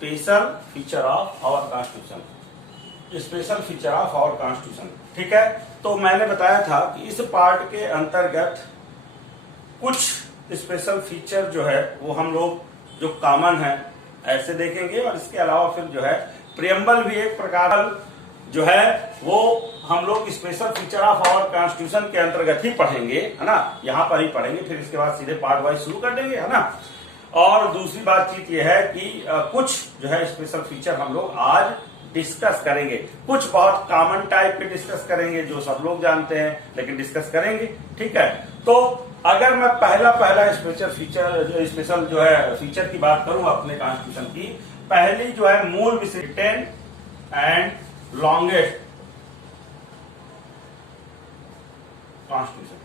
Special feature of our constitution, special feature of our constitution. ठीक है, तो मैंने बताया था कि इस पार्ट के अंतर्गत कुछ स्पेशल फीचर जो है वो हम लोग जो कॉमन है ऐसे देखेंगे, और इसके अलावा फिर जो है प्रियम्बल भी एक प्रकार जो है वो हम लोग special feature of our constitution के अंतर्गत ही पढ़ेंगे, है ना, यहाँ पर ही पढ़ेंगे, फिर इसके बाद सीधे पार्ट वाइज शुरू कर देंगे, है ना। और दूसरी बातचीत ये है कि कुछ जो है स्पेशल फीचर हम लोग आज डिस्कस करेंगे, कुछ बहुत कॉमन टाइप के डिस्कस करेंगे जो सब लोग जानते हैं, लेकिन डिस्कस करेंगे। ठीक है, तो अगर मैं पहला स्पेशल जो है फीचर की बात करूं अपने कॉन्स्टिट्यूशन की, पहली जो है मूल विषय रिटेन एंड लॉन्गेस्ट कॉन्स्टिट्यूशन।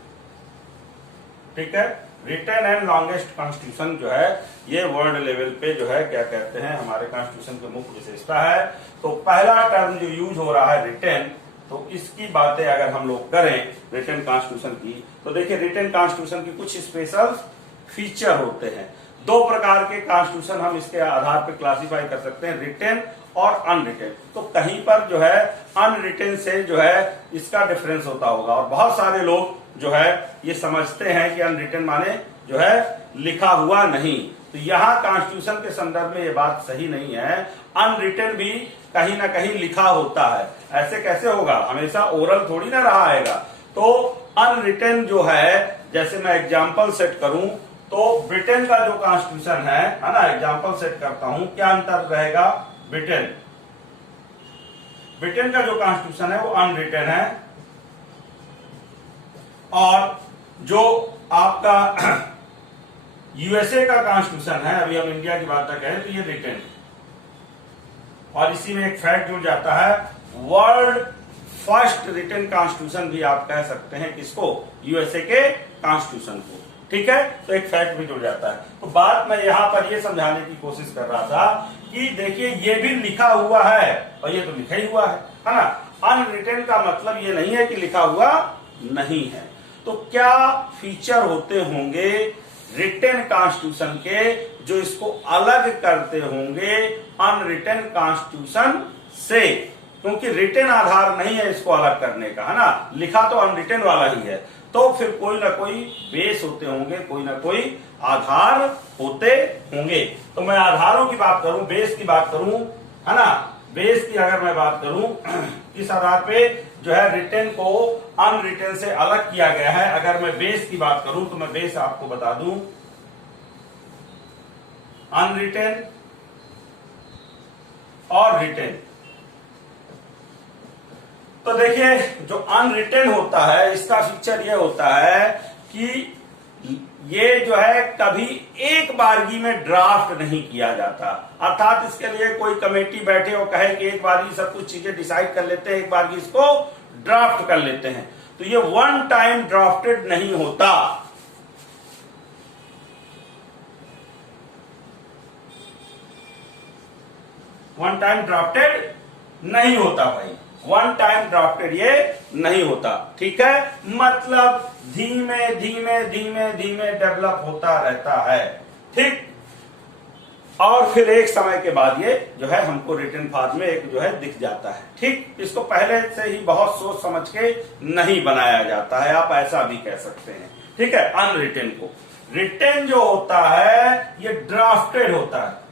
ठीक है, रिटेन एंड लॉन्गेस्ट कॉन्स्टिट्यूशन जो है ये वर्ल्ड लेवल पे जो है क्या कहते हैं हमारे कॉन्स्टिट्यूशन की मुख्य विशेषता है। तो पहला टर्म जो यूज हो रहा है रिटेन, तो इसकी बातें अगर हम लोग करें रिटेन कॉन्स्टिट्यूशन की, तो देखिए रिटेन कॉन्स्टिट्यूशन की कुछ स्पेशल फीचर होते हैं। दो प्रकार के कॉन्स्टिट्यूशन हम इसके आधार पर क्लासिफाई कर सकते हैं, रिटेन और अनरिटेन। तो कहीं पर जो है अनरिटेन से जो है इसका डिफरेंस होता होगा, और बहुत सारे लोग जो है ये समझते हैं कि अनरिटेन माने जो है लिखा हुआ नहीं। तो यहाँ कॉन्स्टिट्यूशन के संदर्भ में ये बात सही नहीं है, अनरिटेन भी कहीं ना कहीं लिखा होता है। ऐसे कैसे होगा, हमेशा ओरल थोड़ी ना रहा आएगा। तो अनरिटेन जो है, जैसे मैं एग्जाम्पल सेट करूं तो ब्रिटेन का जो कॉन्स्टिट्यूशन है ना, एग्जाम्पल सेट करता हूं, क्या अंतर रहेगा। ब्रिटेन का जो कॉन्स्टिट्यूशन है वो अनरिटेन है, और जो आपका यूएसए का कॉन्स्टिट्यूशन है, अभी हम इंडिया की बात करें तो ये रिटेन। और इसी में एक फैक्ट जुड़ जाता है, वर्ल्ड फर्स्ट रिटेन कॉन्स्टिट्यूशन भी आप कह सकते हैं किसको, यूएसए के कॉन्स्टिट्यूशन को। ठीक है, तो एक फैक्ट भी जुड़ जाता है। तो बात मैं यहां पर ये समझाने की कोशिश कर रहा था कि देखिए ये भी लिखा हुआ है और ये तो लिखा ही हुआ है ना। अनरिटेन का मतलब ये नहीं है कि लिखा हुआ नहीं है। तो क्या फीचर होते होंगे रिटेन कॉन्स्टिट्यूशन के जो इसको अलग करते होंगे अनरिटेन कॉन्स्टिट्यूशन से, क्योंकि रिटेन आधार नहीं है इसको अलग करने का, है ना, लिखा तो अनरिटेन वाला ही है। तो फिर कोई ना कोई बेस होते होंगे, कोई ना कोई आधार होते होंगे। तो मैं आधारों की बात करूं, बेस की बात करूं, है ना, बेस की अगर मैं बात करूं किस आधार पे जो है रिटेन को अनरिटेन से अलग किया गया है, अगर मैं बेस की बात करूं तो मैं बेस आपको बता दूं, अनरिटेन और रिटेन। तो देखिए जो अनरिटेन होता है इसका फीचर ये होता है कि ये जो है कभी एक बारगी में ड्राफ्ट नहीं किया जाता, अर्थात इसके लिए कोई कमेटी बैठे और कहे कि एक बारगी सब कुछ चीजें डिसाइड कर लेते हैं, एक बारगी इसको ड्राफ्ट कर लेते हैं। तो ये वन टाइम ड्राफ्टेड नहीं होता। वन टाइम ड्राफ्टेड नहीं होता भाई, वन टाइम ड्राफ्टेड ये नहीं होता। ठीक है, मतलब धीमे धीमे धीमे धीमे डेवलप होता रहता है। ठीक, और फिर एक समय के बाद ये जो है हमको रिटन फॉर्म में एक जो है दिख जाता है। ठीक, इसको पहले से ही बहुत सोच समझ के नहीं बनाया जाता है, आप ऐसा भी कह सकते हैं। ठीक है, अनरिटन को, रिटन जो होता है ये ड्राफ्टेड होता है,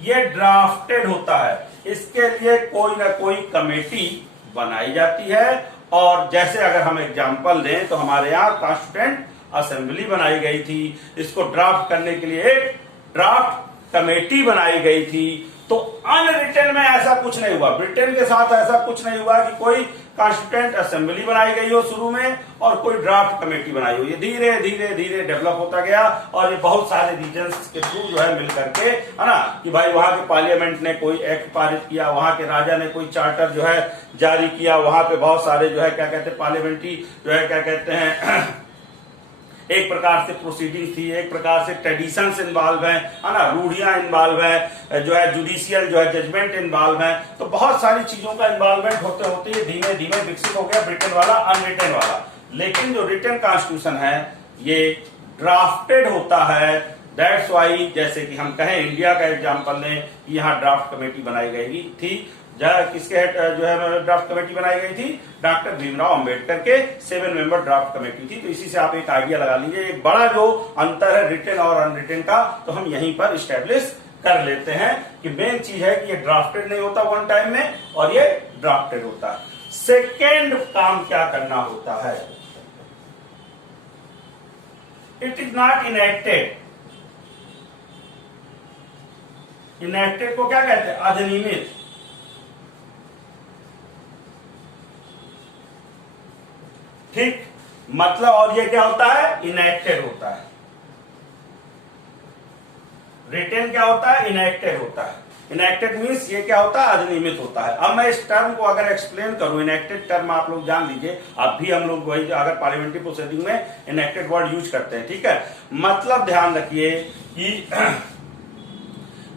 ये ड्राफ्टेड होता है। इसके लिए कोई ना कोई कमेटी बनाई जाती है, और जैसे अगर हम एग्जांपल दें तो हमारे यहाँ कॉन्स्टिट्यूएंट असेंबली बनाई गई थी, इसको ड्राफ्ट करने के लिए एक ड्राफ्ट कमेटी बनाई गई थी। तो अनरिटेन में ऐसा कुछ नहीं हुआ, ब्रिटेन के साथ ऐसा कुछ नहीं हुआ कि कोई कॉन्स्टिट्यूएंट असेंबली बनाई गई हो शुरू में और कोई ड्राफ्ट कमेटी बनाई हो। ये धीरे धीरे धीरे डेवलप होता गया, और ये बहुत सारे रीजन्स के थ्रू जो है मिल करके, है ना, कि भाई वहां के पार्लियामेंट ने कोई एक्ट पारित किया, वहां के राजा ने कोई चार्टर जो है जारी किया, वहां पे बहुत सारे जो है क्या कहते हैं पार्लियामेंट्री जो है क्या कहते हैं एक प्रकार से प्रोसीडिंग थी, एक प्रकार से ट्रेडिशंस इन्वॉल्व है ना, रूढ़ियां इन्वॉल्व है, जो है जुडिशियल जो है जजमेंट इन्वॉल्व है। तो बहुत सारी चीजों का इन्वॉल्वमेंट होते होते ये धीमे धीमे विकसित हो गया ब्रिटेन वाला अनरिटेन वाला। लेकिन जो रिटन कॉन्स्टिट्यूशन है ये ड्राफ्टेड होता है, दैट्स वाई, जैसे कि हम कहें इंडिया का एग्जांपल लें, यहाँ ड्राफ्ट कमेटी बनाई गई थी, किसके हेड जो है ड्राफ्ट कमेटी बनाई गई थी, डॉक्टर भीमराव अंबेडकर के 7 मेंबर ड्राफ्ट कमेटी थी। तो इसी से आप एक आइडिया लगा लीजिए, एक बड़ा जो अंतर है रिटन और अनरिटन का, तो हम यहीं पर स्टैब्लिश कर लेते हैं कि मेन चीज है कि ये ड्राफ्टेड नहीं होता वन टाइम में, और ये ड्राफ्टेड होता है। सेकेंड काम क्या करना होता है, it is not enacted. Enacted को क्या कहते हैं, अधिनियमित। ठीक, मतलब और ये क्या होता है, इनेक्टेड होता है। रिटेन क्या होता है, इनेक्टेड होता है। इनेक्टेड मीन्स ये क्या होता है, अधिनियमित होता है। अब मैं इस टर्म को अगर एक्सप्लेन करूं, इनेक्टेड टर्म आप लोग जान लीजिए, अब भी हम लोग वही अगर पार्लियामेंट्री प्रोसीडिंग में इनेक्टेड वर्ड यूज करते हैं, ठीक है। मतलब ध्यान रखिए कि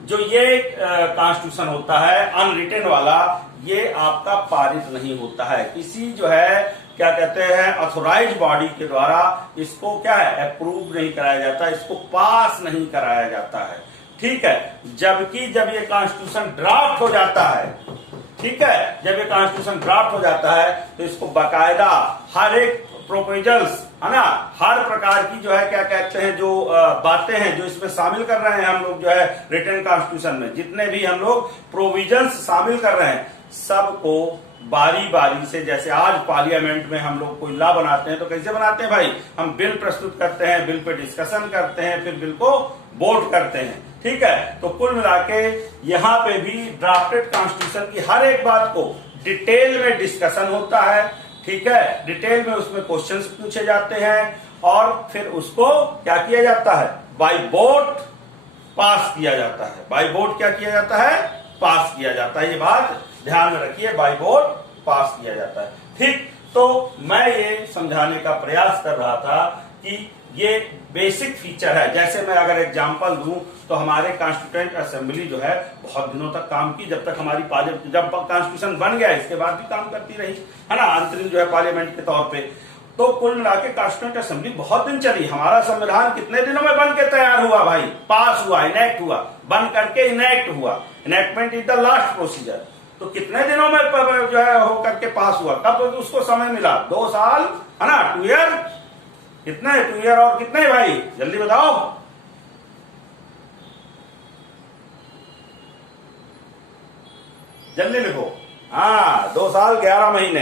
जो ये कॉन्स्टिट्यूशन होता है अनरिटन वाला, ये आपका पारित नहीं होता है, किसी जो है क्या कहते हैं ऑथोराइज बॉडी के द्वारा इसको क्या है अप्रूव नहीं कराया जाता, इसको पास नहीं कराया जाता है, ठीक है। जबकि जब ये कॉन्स्टिट्यूशन ड्राफ्ट हो जाता है, ठीक है, जब ये कॉन्स्टिट्यूशन ड्राफ्ट हो जाता है तो इसको बाकायदा हर एक प्रोपोजल्स है ना, हर प्रकार की जो है क्या कहते हैं जो बातें हैं जो इसमें शामिल कर रहे हैं हम लोग जो है रिटन कॉन्स्टिट्यूशन में, जितने भी हम लोग प्रोविजंस शामिल कर रहे हैं, सबको बारी बारी से, जैसे आज पार्लियामेंट में हम लोग कोई लॉ बनाते हैं तो कैसे बनाते हैं भाई, हम बिल प्रस्तुत करते हैं, बिल पे डिस्कशन करते हैं, फिर बिल को वोट करते हैं, ठीक है। तो कुल मिला के यहाँ पे भी ड्राफ्टेड कॉन्स्टिट्यूशन की हर एक बात को डिटेल में डिस्कशन होता है, ठीक है, डिटेल में उसमें क्वेश्चंस पूछे जाते हैं और फिर उसको क्या किया जाता है, बाय वोट पास किया जाता है। बाय वोट क्या किया जाता है, पास किया जाता है, ये बात ध्यान में रखिए, बाय वोट पास किया जाता है, ठीक। तो मैं ये समझाने का प्रयास कर रहा था कि ये बेसिक फीचर है। जैसे मैं अगर एग्जांपल दूं तो हमारे कॉन्स्टिट्यूएंट असेंबली जो है बहुत दिनों तक काम की, जब तक हमारी जब कॉन्स्टिट्यूशन बन गया इसके बाद भी काम करती रही है ना, अंतरिम जो है पार्लियामेंट के तौर पे। तो कुल मिला के कॉन्स्टिट्यूएंट असेंबली बहुत दिन चली। हमारा संविधान कितने दिनों में बन के तैयार हुआ भाई, पास हुआ, इनेक्ट हुआ, बन करके इनेक्ट हुआ, enactment is the last procedure. तो कितने दिनों में जो है हो करके पास हुआ, कब उसको समय मिला, 2 साल है ना, 2 ईयर, कितने 2 ईयर और कितने भाई, जल्दी बताओ, जल्दी लिखो, हाँ 2 साल 11 महीने,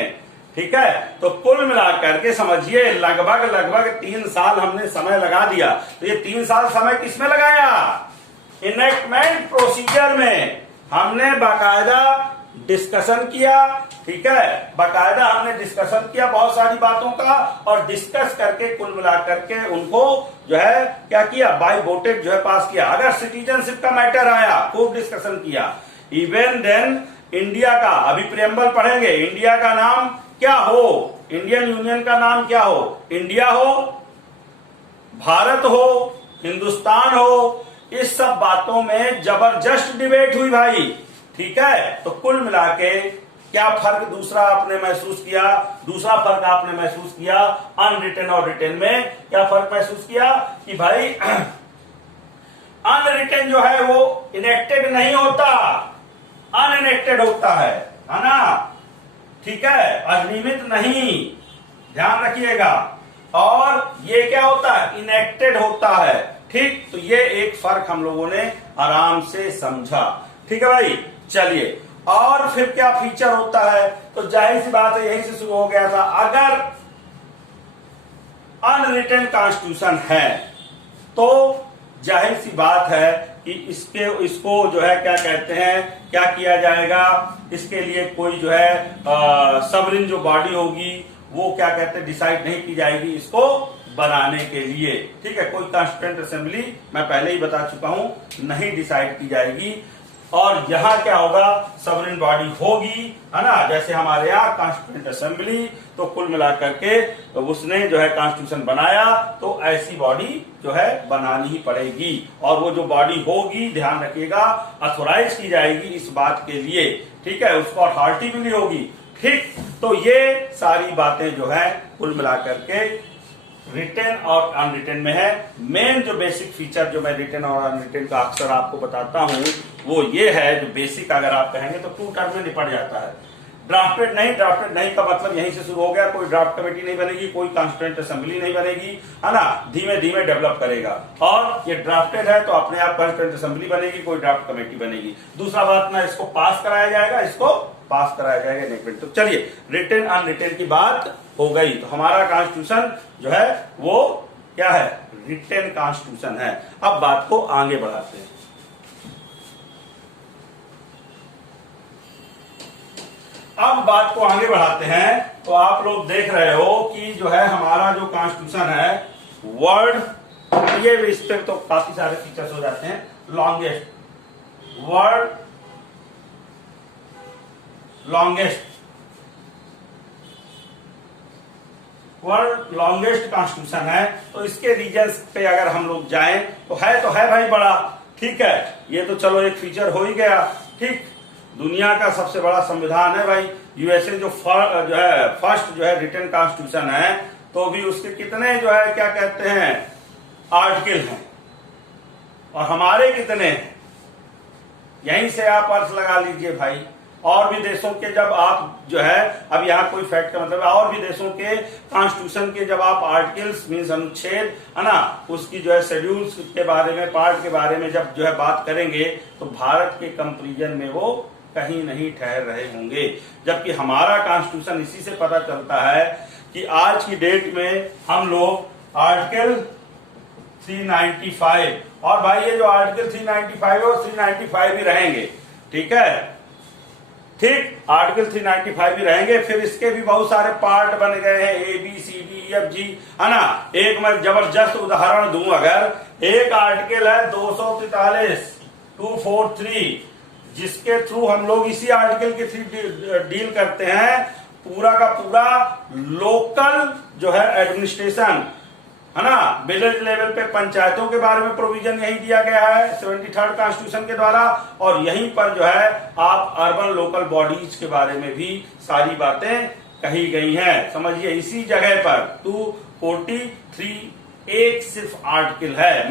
ठीक है। तो कुल मिलाकर के समझिए लगभग 3 साल हमने समय लगा दिया। तो ये 3 साल समय किसमें लगाया, इनेक्टमेंट प्रोसीजर में हमने बाकायदा डिस्कशन किया, ठीक है, बाकायदा हमने डिस्कशन किया बहुत सारी बातों का, और डिस्कस करके कुल मिलाकर के उनको जो है क्या किया, बाय वोटेड जो है पास किया। अगर सिटीजनशिप का मैटर आया, खूब डिस्कशन किया। इवन देन इंडिया का, अभी प्रियम्बल पढ़ेंगे, इंडिया का नाम क्या हो, इंडियन यूनियन का नाम क्या हो, इंडिया हो, भारत हो, हिंदुस्तान हो, इस सब बातों में जबरदस्त डिबेट हुई भाई, ठीक है। तो कुल मिला के क्या फर्क दूसरा आपने महसूस किया, दूसरा फर्क आपने महसूस किया अनरिटन और रिटन में, क्या फर्क महसूस किया कि भाई अनरिटन जो है वो इनेक्टेड नहीं होता, अनइनेक्टेड होता है ना, ठीक है, अधिनियमित नहीं, ध्यान रखिएगा। और ये क्या होता है, इनेक्टेड होता है, ठीक। तो ये एक फर्क हम लोगों ने आराम से समझा, ठीक है भाई। चलिए, और फिर क्या फीचर होता है, तो जाहिर सी बात है यहीं से शुरू हो गया था। अगर अनरिटन कॉन्स्टिट्यूशन है तो जाहिर सी बात है कि इसको जो है क्या कहते हैं, क्या किया जाएगा, इसके लिए कोई जो है सवरिन जो बॉडी होगी वो क्या कहते हैं डिसाइड नहीं की जाएगी इसको बनाने के लिए, ठीक है। कोई कॉन्स्टिट्यूएंट असेंबली मैं पहले ही बता चुका हूं नहीं डिसाइड की जाएगी। और यहां क्या होगा, सवरिन बॉडी होगी, है ना, जैसे हमारे यहाँ कॉन्स्टिट्यूएंट असेंबली। तो कुल मिलाकर के तो उसने जो है कॉन्स्टिट्यूशन बनाया, तो ऐसी बॉडी जो है बनानी ही पड़ेगी। और वो जो बॉडी होगी, ध्यान रखिएगा, अथोराइज की जाएगी इस बात के लिए, ठीक है, उसको अथॉरिटी मिली होगी, ठीक। तो ये सारी बातें जो है कुल मिलाकर के रिटेन और अनरिटेन में है। मेन जो बेसिक फीचर जो मैं रिटेन और अनरिटेन का अक्सर आपको बताता हूं वो ये है, जो बेसिक अगर आप कहेंगे तो 2 टर्म में निपट जाता है। ड्राफ्टेड नहीं का मतलब यहीं से शुरू हो गया, कोई ड्राफ्ट कमेटी नहीं बनेगी, कोई कॉन्स्टिट्यूएंट असेंबली नहीं बनेगी, है ना, धीमे धीमे डेवलप करेगा। और ये ड्राफ्टेड है तो अपने आप कॉन्स्टिट्यूएंट असेंबली बनेगी, कोई ड्राफ्ट कमेटी बनेगी। दूसरा बात ना, इसको पास कराया जाएगा, तो चलिए रिटेन अनरिटेन की बात हो गई। तो हमारा कॉन्स्टिट्यूशन जो है वो क्या है, रिटेन कॉन्स्टिट्यूशन है। अब बात को आगे बढ़ाते हैं। तो आप लोग देख रहे हो कि जो है हमारा जो कॉन्स्टिट्यूशन है वर्ल्ड, ये इस पे तो काफी सारे फीचर्स हो जाते हैं। वर्ल्ड लॉन्गेस्ट कॉन्स्टिट्यूशन है। तो इसके रीजन्स पे अगर हम लोग जाएं तो है भाई बड़ा, ठीक है, ये तो चलो एक फीचर हो ही गया। ठीक, दुनिया का सबसे बड़ा संविधान है भाई यूएसए, जो है फर्स्ट जो है रिटन कॉन्स्टिट्यूशन है। तो भी उसके कितने जो है क्या कहते हैं आर्टिकल हैं, और हमारे कितने हैं, यहीं से आप अर्थ लगा लीजिए भाई। और भी देशों के जब आप जो है, अब यहाँ कोई फैक्ट का मतलब है, और भी देशों के कॉन्स्टिट्यूशन के जब आप आर्टिकल्स मीन्स अनुच्छेद है ना, उसकी जो है शेड्यूल्स के बारे में, पार्ट के बारे में जब जो है बात करेंगे तो भारत के कंपैरिजन में वो कहीं नहीं ठहर रहे होंगे। जबकि हमारा कॉन्स्टिट्यूशन इसी से पता चलता है कि आज की डेट में हम लोग आर्टिकल 395, और भाई ये जो आर्टिकल 395 और 395 भी रहेंगे, ठीक है, ठीक, आर्टिकल 395 भी रहेंगे। फिर इसके भी बहुत सारे पार्ट बन गए हैं, ABCDEFG, है ना। एक मैं जबरदस्त उदाहरण दूं, अगर एक आर्टिकल है 243 243, जिसके थ्रू हम लोग इसी आर्टिकल के थ्रू डील करते हैं, पूरा का पूरा लोकल जो है एडमिनिस्ट्रेशन, है ना, विलेज लेवल पे पंचायतों के बारे में प्रोविजन यही दिया गया है 73rd कॉन्स्टिट्यूशन के द्वारा। और यहीं पर जो है आप अर्बन लोकल बॉडीज के बारे में भी सारी बातें कही गई हैं। समझिए इसी जगह पर 243 एक सिर्फ आर्टिकल है।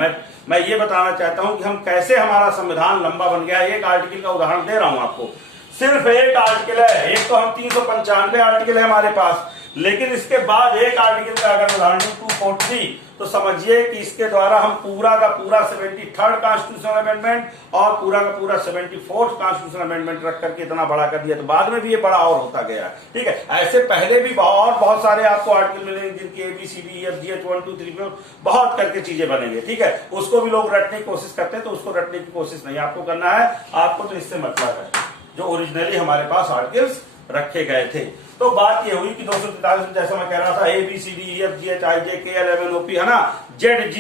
मैं ये बताना चाहता हूं कि हम कैसे हमारा संविधान लंबा बन गया। एक आर्टिकल का उदाहरण दे रहा हूं आपको, सिर्फ एक आर्टिकल है। एक तो हम 395 आर्टिकल है हमारे पास, लेकिन इसके बाद एक आर्टिकल का अगर उदाहरण 243, तो समझिए कि इसके द्वारा हम पूरा का पूरा 73rd कॉन्स्टिट्यूशनल अमेंडमेंट और पूरा का पूरा 74th कॉन्स्टिट्यूशनल अमेंडमेंट रख करके इतना बड़ा कर दिया। तो बाद में भी ये बड़ा और होता गया, ठीक है। ऐसे पहले भी और बहुत सारे आपको आर्टिकल मिलेंगे जिनकी ABCDEFG 1 2 3 4 बहुत करके चीजें बनेंगे, ठीक है। उसको भी लोग रटने की कोशिश करते हैं, तो उसको रटने की कोशिश नहीं आपको करना है। आपको तो इससे मतलब है जो ओरिजिनली हमारे पास आर्टिकल्स रखे गए थे। तो बात ये हुई कि 243 जैसा मैं कह रहा था, ABCDEFGHIJKLMNOP, है ना, ZG,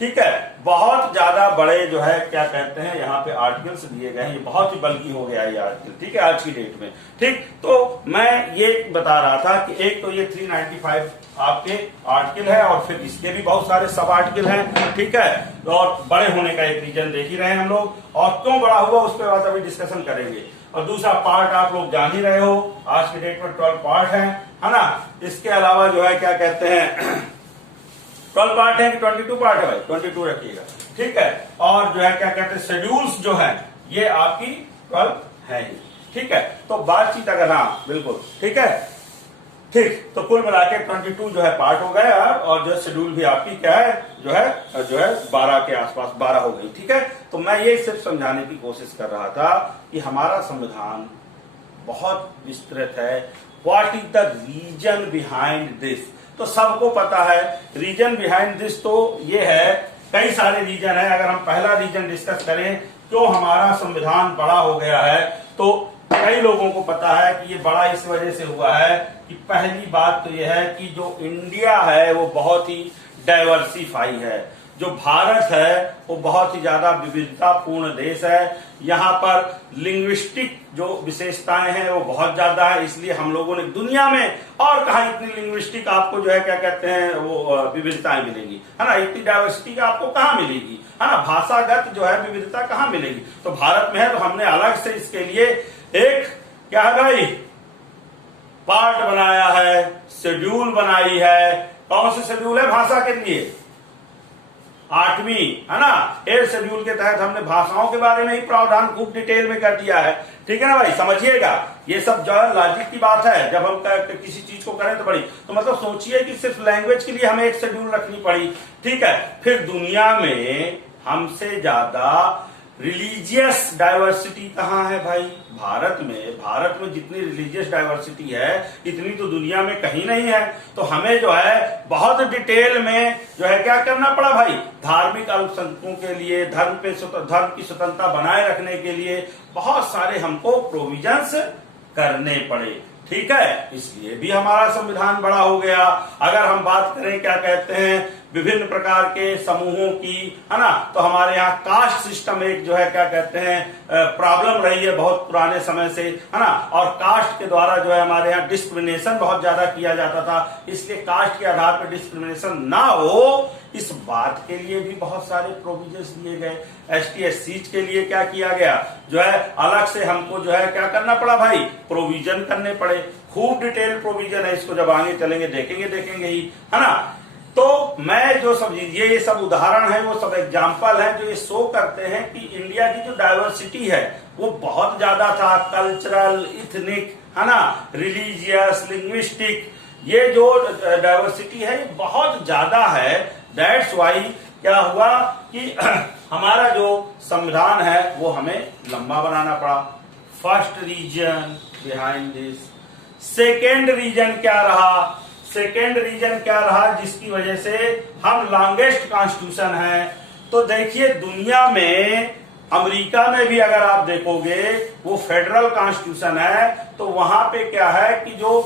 ठीक है, बहुत ज्यादा बड़े जो है क्या कहते हैं यहाँ पे आर्टिकल्स दिए गए हैं। ये बहुत ही बल्कि हो गया है ये आर्टिकल, ठीक है, आज की डेट में, ठीक। तो मैं ये बता रहा था कि एक तो ये 395 आपके आर्टिकल है, और फिर इसके भी बहुत सारे सब आर्टिकल हैं, ठीक है। और बड़े होने का एक रीजन देख ही रहे हैं हम लोग, और क्यों बड़ा हुआ उस पर अभी डिस्कशन करेंगे। और दूसरा पार्ट आप लोग जान ही रहे हो, आज की डेट में 12 पार्ट है ना। इसके अलावा जो है क्या कहते हैं 12 पार्ट है कि 22 पार्ट है भाई, 22 रखिएगा, ठीक है। और जो है क्या कहते हैं शेड्यूल्स जो है ये आपकी 12 है ही, ठीक है। तो बातचीत अगर, हाँ बिल्कुल ठीक है, ठीक। तो कुल मिला के 22 जो है पार्ट हो गया, और जो शेड्यूल भी आपकी क्या है जो है 12 के आसपास 12 हो गई, ठीक है। तो मैं ये सिर्फ समझाने की कोशिश कर रहा था कि हमारा संविधान बहुत विस्तृत है। What is the reason behind this, तो सबको पता है रीजन बिहाइंड दिस। तो ये है, कई सारे रीजन है। अगर हम पहला रीजन डिस्कस करें क्यों हमारा संविधान बड़ा हो गया है, तो कई लोगों को पता है कि ये बड़ा इस वजह से हुआ है कि पहली बात तो यह है कि जो इंडिया है वो बहुत ही डाइवर्सिफाई है। जो भारत है वो बहुत ही ज्यादा विविधतापूर्ण देश है। यहाँ पर लिंग्विस्टिक जो विशेषताएं हैं वो बहुत ज्यादा है, इसलिए हम लोगों ने दुनिया में और कहा इतनी लिंग्विस्टिक आपको जो है क्या कहते हैं वो विविधताएं मिलेगी, है ना। इतनी डाइवर्सिटी आपको कहाँ मिलेगी, है ना, भाषागत जो है विविधता कहाँ मिलेगी। तो भारत में है, तो हमने अलग से इसके लिए एक क्या है भाई पार्ट बनाया है, शेड्यूल बनाई है, कौन से शेड्यूल है भाषा के लिए? 8वीं, है ना। 8 शेड्यूल के तहत हमने भाषाओं के बारे में ही प्रावधान खूब डिटेल में कर दिया है। ठीक है ना भाई, समझिएगा। ये सब जो है लॉजिक की बात है। जब हम किसी चीज को करें तो बड़ी, तो मतलब सोचिए कि सिर्फ लैंग्वेज के लिए हमें एक शेड्यूल रखनी पड़ी। ठीक है, फिर दुनिया में हमसे ज्यादा रिलीजियस डाइवर्सिटी कहाँ है भाई? भारत में जितनी रिलीजियस डाइवर्सिटी है इतनी तो दुनिया में कहीं नहीं है। तो हमें जो है बहुत डिटेल में जो है क्या करना पड़ा भाई? धार्मिक अल्पसंख्यकों के लिए धर्म की स्वतंत्रता बनाए रखने के लिए बहुत सारे हमको प्रोविजंस करने पड़े। ठीक है, इसलिए भी हमारा संविधान बड़ा हो गया। अगर हम बात करें क्या कहते हैं विभिन्न प्रकार के समूहों की, है ना, तो हमारे यहाँ कास्ट सिस्टम एक जो है क्या कहते हैं प्रॉब्लम रही है बहुत पुराने समय से, है ना। और कास्ट के द्वारा जो है हमारे यहाँ डिस्क्रिमिनेशन बहुत ज्यादा किया जाता था। इसलिए कास्ट के आधार पर डिस्क्रिमिनेशन ना हो, इस बात के लिए भी बहुत सारे प्रोविजंस दिए गए। ST SC के लिए क्या किया गया? जो है अलग से हमको जो है क्या करना पड़ा भाई? प्रोविजन करने पड़े। खूब डिटेल प्रोविजन है, इसको जब आगे चलेंगे देखेंगे ही, है ना। तो मैं जो सब ये सब उदाहरण है, वो सब एग्जाम्पल है जो ये शो करते हैं कि इंडिया की जो डाइवर्सिटी है वो बहुत ज्यादा था। कल्चरल, इथनिक, है ना, रिलीजियस, लिंग्विस्टिक, ये जो डाइवर्सिटी है ये बहुत ज्यादा है। दैट्स वाई क्या हुआ कि हमारा जो संविधान है वो हमें लंबा बनाना पड़ा। First reason behind this. Second reason क्या रहा? सेकेंड रीजन क्या रहा जिसकी वजह से हम लॉन्गेस्ट कॉन्स्टिट्यूशन है? तो देखिए दुनिया में अमेरिका में भी अगर आप देखोगे वो फेडरल कॉन्स्टिट्यूशन है, तो वहां पे क्या है कि जो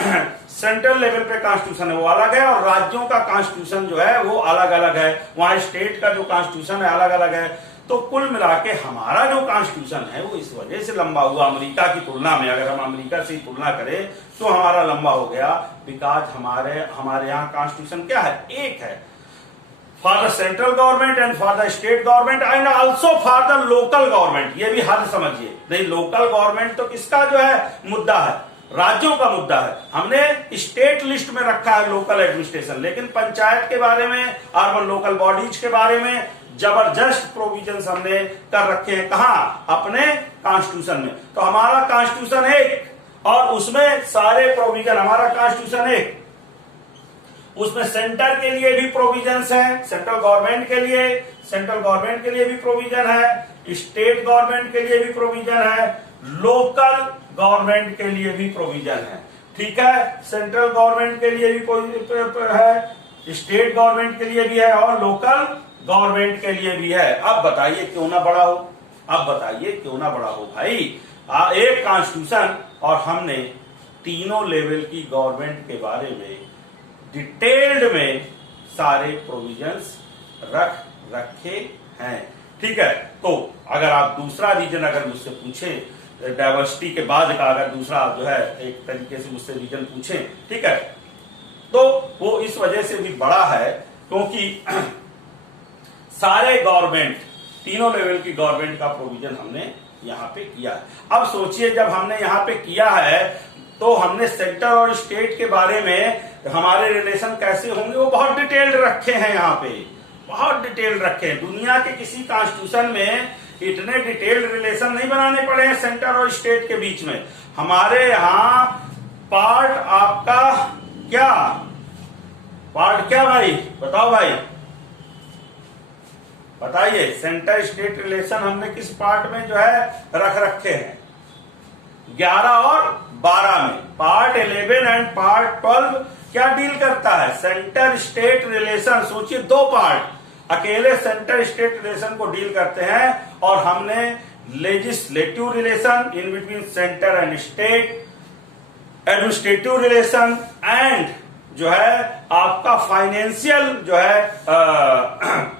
सेंट्रल लेवल पे कॉन्स्टिट्यूशन है वो अलग है और राज्यों का कॉन्स्टिट्यूशन जो है वो अलग अलग है। वहां स्टेट का जो कॉन्स्टिट्यूशन है अलग अलग है। तो कुल मिला के हमारा जो कॉन्स्टिट्यूशन है वो इस वजह से लंबा हुआ अमेरिका की तुलना में। अगर हम अमेरिका से ही तुलना करें तो हमारा लंबा हो गया, बिकॉज हमारे यहाँ कॉन्स्टिट्यूशन क्या है? एक है for the central government and for the state government and also for the local government. ये भी हद समझिए। नहीं, लोकल गवर्नमेंट तो किसका जो है मुद्दा है? राज्यों का मुद्दा है। हमने स्टेट लिस्ट में रखा है लोकल एडमिनिस्ट्रेशन, लेकिन पंचायत के बारे में, अर्बन लोकल बॉडीज के बारे में जबरदस्त प्रोविजंस हमने कर रखे हैं। कहा? अपने कॉन्स्टिट्यूशन में। तो हमारा कॉन्स्टिट्यूशन एक और उसमें सारे प्रोविजन, हमारा कॉन्स्टिट्यूशन एक, उसमें सेंटर के लिए भी प्रोविजंस है, सेंट्रल गवर्नमेंट के लिए भी प्रोविजन है, स्टेट गवर्नमेंट के लिए भी प्रोविजन है, लोकल गवर्नमेंट के लिए भी प्रोविजन है। ठीक है, सेंट्रल गवर्नमेंट के लिए भी है, स्टेट गवर्नमेंट के लिए भी है और लोकल गवर्नमेंट के लिए भी है। अब बताइए क्यों ना बड़ा हो भाई? एक कॉन्स्टिट्यूशन और हमने तीनों लेवल की गवर्नमेंट के बारे में डिटेल्ड में सारे प्रोविजंस रख रखे हैं। ठीक है, तो अगर आप दूसरा रीजन अगर मुझसे पूछे डाइवर्सिटी के बाद का, अगर दूसरा जो है एक तरीके से मुझसे रीजन पूछे, ठीक है, तो वो इस वजह से भी बड़ा है क्योंकि सारे गवर्नमेंट, तीनों लेवल की गवर्नमेंट का प्रोविजन हमने यहाँ पे किया है। अब सोचिए जब हमने यहाँ पे किया है तो हमने सेंटर और स्टेट के बारे में हमारे रिलेशन कैसे होंगे वो बहुत डिटेल्ड रखे हैं। यहाँ पे बहुत डिटेल्ड रखे हैं। दुनिया के किसी कॉन्स्टिट्यूशन में इतने डिटेल्ड रिलेशन नहीं बनाने पड़े हैं सेंटर और स्टेट के बीच में। हमारे यहाँ पार्ट आपका क्या, पार्ट क्या भाई बताओ भाई, बताइए। सेंटर स्टेट रिलेशन हमने किस पार्ट में जो है रख रखे हैं? 11 और 12 में। पार्ट 11 एंड पार्ट 12 क्या डील करता है? Centre state relation. सोचिए दो पार्ट अकेले सेंटर स्टेट रिलेशन को डील करते हैं और हमने legislative relation in between centre and state, administrative relation and जो है आपका फाइनेंशियल जो है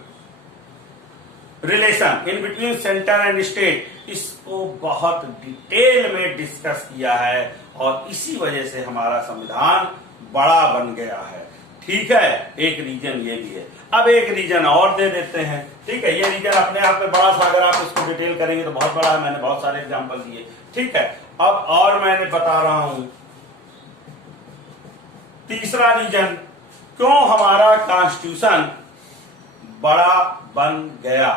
relation in between centre and state, इसको बहुत डिटेल में डिस्कस किया है और इसी वजह से हमारा संविधान बड़ा बन गया है। ठीक है, एक रीजन ये भी है। अब एक रीजन और दे देते हैं। ठीक है, ये रीजन अपने आप में बड़ा सा, अगर आप इसको डिटेल करेंगे तो बहुत बड़ा है। मैंने बहुत सारे एग्जांपल दिए। ठीक है, अब और मैंने बता रहा हूं तीसरा रीजन क्यों हमारा कॉन्स्टिट्यूशन बड़ा बन गया,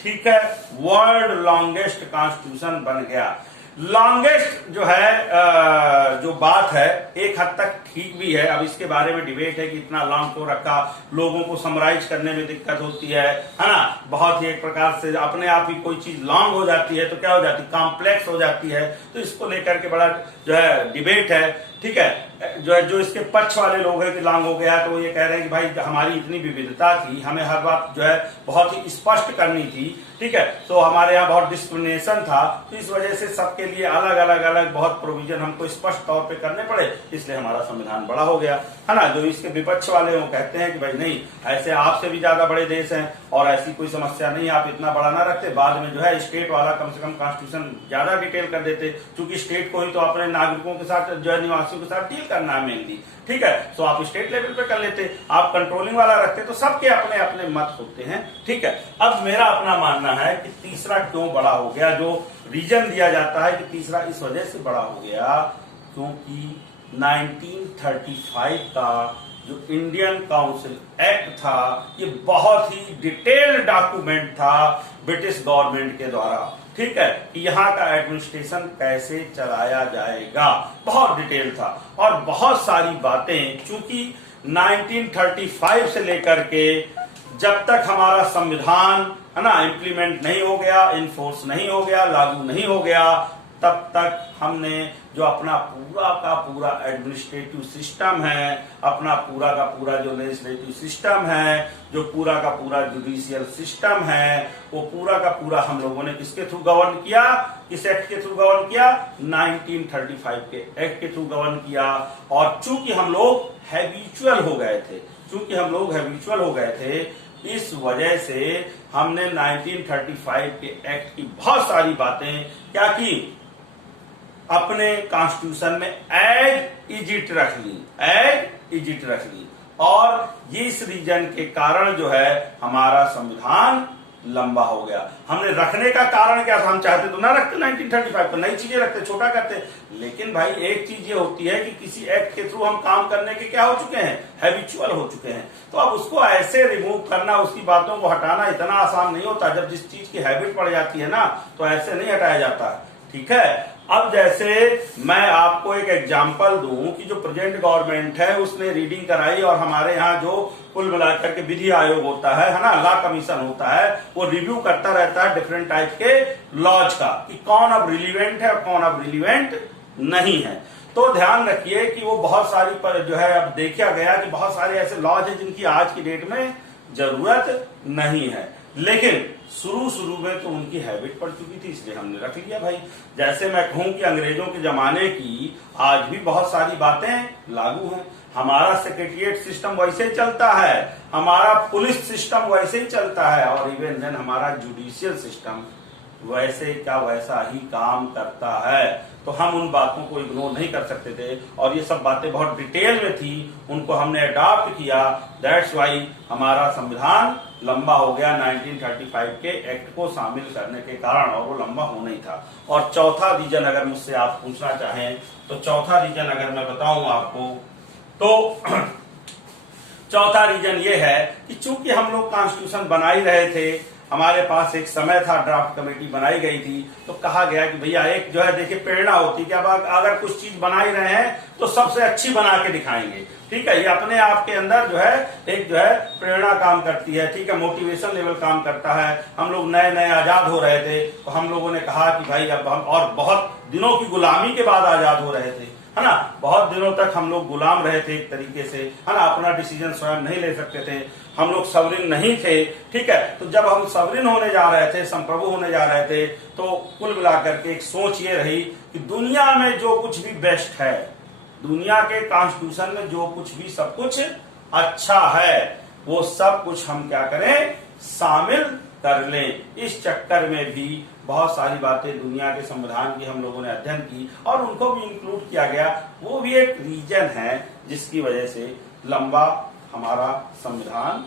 ठीक है, वर्ल्ड लॉन्गेस्ट कॉन्स्टिट्यूशन बन गया। लॉन्गेस्ट जो है जो बात है एक हद तक ठीक भी है। अब इसके बारे में डिबेट है कि इतना लॉन्ग क्यों रखा, लोगों को समराइज करने में दिक्कत होती है ना, बहुत ही एक प्रकार से अपने आप ही कोई चीज लॉन्ग हो जाती है तो क्या हो जाती है, कॉम्प्लेक्स हो जाती है। तो इसको लेकर के बड़ा जो है डिबेट है, ठीक है। जो इसके पक्ष वाले लोग हैं कि लॉन्ग हो गया, तो ये कह रहे हैं कि भाई हमारी इतनी विविधता थी, हमें हर बात जो है बहुत ही स्पष्ट करनी थी, ठीक है, तो हमारे यहाँ बहुत डिस्क्रिमिनेशन था, तो इस वजह से सबके लिए अलग अलग बहुत प्रोविजन हमको स्पष्ट तौर पे करने पड़े, इसलिए हमारा संविधान बड़ा हो गया, है ना। जो इसके विपक्ष वाले वो कहते हैं कि भाई नहीं, ऐसे आपसे भी ज्यादा बड़े देश हैं और ऐसी कोई समस्या नहीं, आप इतना बड़ा ना रखते, बाद में जो है स्टेट वाला कम से कम कॉन्स्टिट्यूशन ज्यादा डिटेल कर देते, क्योंकि स्टेट को ही तो अपने नागरिकों के साथ जो है निवासियों के साथ डील करना है मेनली, ठीक है। तो आप स्टेट लेवल पे कर लेते, आप कंट्रोलिंग वाला रखते, तो सबके अपने अपने मत होते हैं, ठीक है। अब मेरा अपना मानना है कि तीसरा क्यों बड़ा हो गया, जो रीजन दिया जाता है कि तीसरा इस वजह से बड़ा हो गया क्योंकि 1935 का जो इंडियन काउंसिल एक्ट था, ये बहुत ही डिटेल्ड डॉक्यूमेंट था ब्रिटिश गवर्नमेंट के द्वारा, ठीक है, कि यहाँ का एडमिनिस्ट्रेशन कैसे चलाया जाएगा, बहुत डिटेल था। और बहुत सारी बातें, चूंकि 1935 से लेकर के जब तक हमारा संविधान है ना इम्प्लीमेंट नहीं हो गया, इनफोर्स नहीं हो गया, लागू नहीं हो गया, तब तक हमने जो अपना पूरा का पूरा एडमिनिस्ट्रेटिव सिस्टम है, अपना पूरा का पूरा जो लेजिस्लेटिव सिस्टम है, जो पूरा का पूरा जुडिशियल सिस्टम है, वो पूरा का पूरा हम लोगों ने किसके थ्रू गवर्न किया, किस एक्ट के थ्रू गवर्न किया, 1935 के एक्ट के थ्रू गवर्न किया। और चूंकि हम लोग हैबिचुअल हो गए थे, इस वजह से हमने 1935 के एक्ट की बहुत सारी बातें क्या की, अपने कॉन्स्टिट्यूशन में एज इट रख ली, और इस रीजन के कारण जो है हमारा संविधान लंबा हो गया। हमने रखने का कारण क्या था, हम चाहते तो ना रखते 1935 पर, नई चीजें रखते, छोटा करते, लेकिन भाई एक चीज ये होती है कि किसी एक्ट के थ्रू हम काम करने के क्या हो चुके हैं, हैबिचुअल हो चुके हैं, तो अब उसको ऐसे रिमूव करना, उसकी बातों को हटाना इतना आसान नहीं होता। जब जिस चीज की हैबिट पड़ जाती है ना, तो ऐसे नहीं हटाया जाता है, ठीक है। अब जैसे मैं आपको एक एग्जांपल दूं कि जो प्रेजेंट गवर्नमेंट है उसने रीडिंग कराई, और हमारे यहाँ जो कुल मिलाकर के विधि आयोग होता है ना, लॉ कमीशन होता है, वो रिव्यू करता रहता है डिफरेंट टाइप के लॉज का, कि कौन अब रिलीवेंट है और कौन अब रिलीवेंट नहीं है। तो ध्यान रखिए कि वो बहुत सारी पर जो है अब देखा गया कि बहुत सारे ऐसे लॉज हैं जिनकी आज की डेट में जरूरत नहीं है, लेकिन शुरू में तो उनकी हैबिट पड़ चुकी थी, इसलिए हमने रख लिया भाई। जैसे मैं कहूं कि अंग्रेजों के जमाने की आज भी बहुत सारी बातें लागू हैं, हमारा सेक्रेटरिएट सिस्टम वैसे ही चलता है, हमारा पुलिस सिस्टम वैसे ही चलता है, और इवन देन हमारा जुडिशियल सिस्टम वैसे क्या वैसा ही काम करता है। तो हम उन बातों को इग्नोर नहीं कर सकते थे, और ये सब बातें बहुत डिटेल में थी, उनको हमने अडॉप्ट किया। दैट्स वाई हमारा संविधान लंबा हो गया 1935 के एक्ट को शामिल करने के कारण, और वो लंबा होना ही था। और चौथा रीजन अगर मुझसे आप पूछना चाहें, तो चौथा रीजन अगर मैं बताऊं आपको, तो चौथा रीजन ये है कि चूंकि हम लोग कॉन्स्टिट्यूशन बना ही रहे थे, हमारे पास एक समय था, ड्राफ्ट कमेटी बनाई गई थी, तो कहा गया कि भैया एक जो है देखिए प्रेरणा होती है कि अब अगर कुछ चीज बना ही रहे हैं तो सबसे अच्छी बना के दिखाएंगे, ठीक है। ये अपने आप के अंदर जो है एक जो है प्रेरणा काम करती है, ठीक है, मोटिवेशन लेवल काम करता है। हम लोग नए आजाद हो रहे थे, तो हम लोगों ने कहा कि भाई अब हम, और बहुत दिनों की गुलामी के बाद आजाद हो रहे थे, है ना, बहुत दिनों तक हम लोग गुलाम रहे थे एक तरीके से, है ना, अपना डिसीजन स्वयं नहीं ले सकते थे, हम लोग सवरिन नहीं थे, ठीक है। तो जब हम सवरिन होने जा रहे थे, संप्रभु होने जा रहे थे, तो कुल मिलाकर के एक सोच ये रही कि दुनिया में जो कुछ भी बेस्ट है, दुनिया के कॉन्स्टिट्यूशन में जो कुछ भी सब कुछ अच्छा है, वो सब कुछ हम क्या करें, शामिल कर लें। इस चक्कर में भी बहुत सारी बातें दुनिया के संविधान की हम लोगों ने अध्ययन की, और उनको भी इंक्लूड किया गया। वो भी एक रीजन है जिसकी वजह से लंबा हमारा संविधान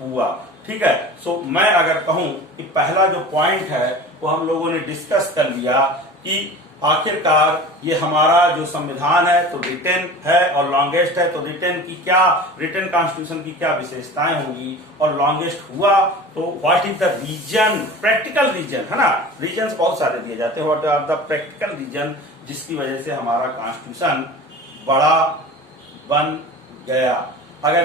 हुआ, ठीक है। सो मैं अगर कहूं कि पहला जो पॉइंट है वो हम लोगों ने डिस्कस कर लिया कि आखिरकार ये हमारा जो संविधान है तो रिटन है और लॉन्गेस्ट है, तो रिटन कॉन्स्टिट्यूशन की क्या विशेषताएं होंगी, और लॉन्गेस्ट हुआ तो what is the reason, practical reason है ना, रीजन बहुत सारे दिए जाते हैं, what are the practical reason जिसकी वजह से हमारा कॉन्स्टिट्यूशन बड़ा बन गया। अगर